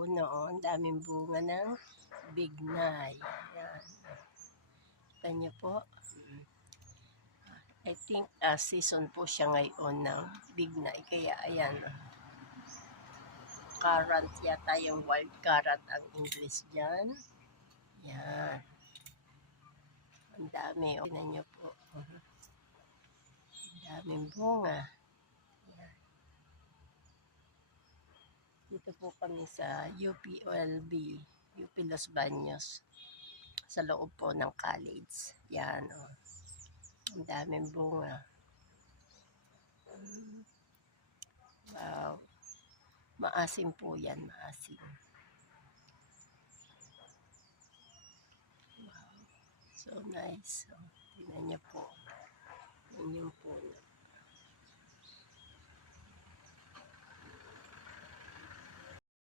puno. Ang daming bunga ng bignay. Yan. Kita niyo po. I think season po siya ngayon ng bignay. Kaya ayan. Currant yata yung wild currant ang English dyan. Yan. Ang dami. Tingnan niyo po. Ang daming bunga. Yan. Dito po kami sa UPLB, UP Los Baños. Sa loob po ng college. Yan. Oh. Ang daming bunga. Wow. Maasim po yan, maasim. Wow. So nice. So, tingnan niyo po. Yun yung puno.